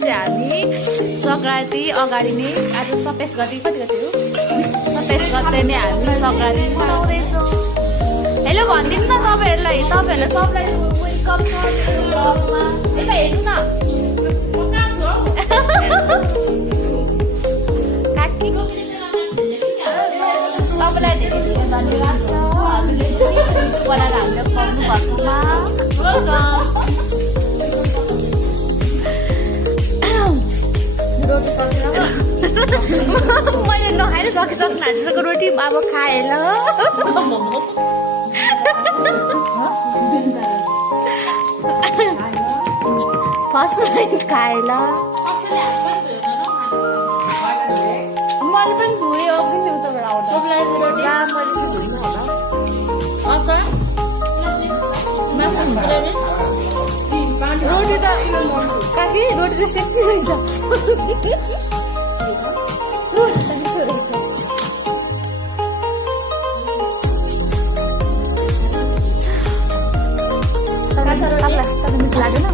चाहिँ हामी संक्रान्ति अगाडि नै आज 27 गते कति गते हो 27 गते नै हामी संक्रान्ति मनाउँदैछौँ। हेलो भनिदिनु न तपाईँहरूलाई सबलाई वेलकम छ मेरो ब्लगमा। यता हेर्नु न तपाईँलाई धेरै धेरै धन्यवाद छ हामीले बनाएर हामीले खुवाउनु भएकोमा। मैले नखाएर सकिसक्नु आँटिसकेको रोटी अब खाएँ ल। फर्स्ट नाइट खाएँ ल। मैले पनि धुएँ अघि नै उताबाट आउँदा मैले धुइनँ होला। रोटी त काकी रोटी त सेक्सी रहेछ। मिठो लागेन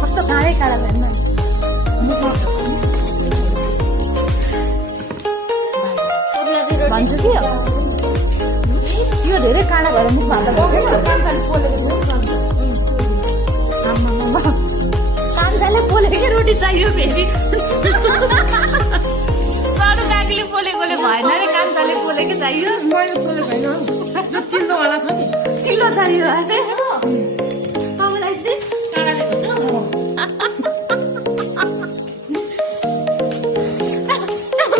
कस्तो काँडै काँडा भएन भन्छु कि यो धेरै काँडा भएर मुखमा हाल्दा कान्छाले पोलेकै रोटी चाहियो फेरि। चढु काकीले पोलेकोले भएन रे कान्छाले पोलेकै चाहियो। चिल्लोवाला छ नि चिल्लो चाहियो अरे तपाईँलाई चाहिँ काँडाले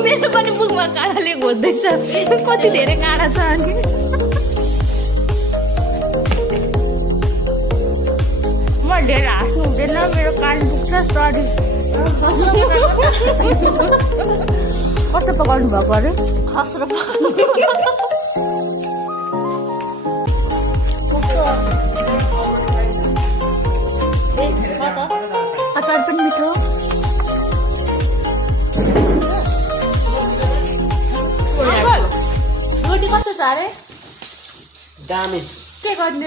मेरो पनि मुखमा काँडाले घोज्दैछ कति धेरै काँडा छ अनि म धेरै हाँस्नु हुँदैन मेरो कान दुख्छ सरी। कस्तो पकाउनु भएको अरे खस्रो अचार पनि मिठो। रोटी कस्तो छ अरे दामी के गर्ने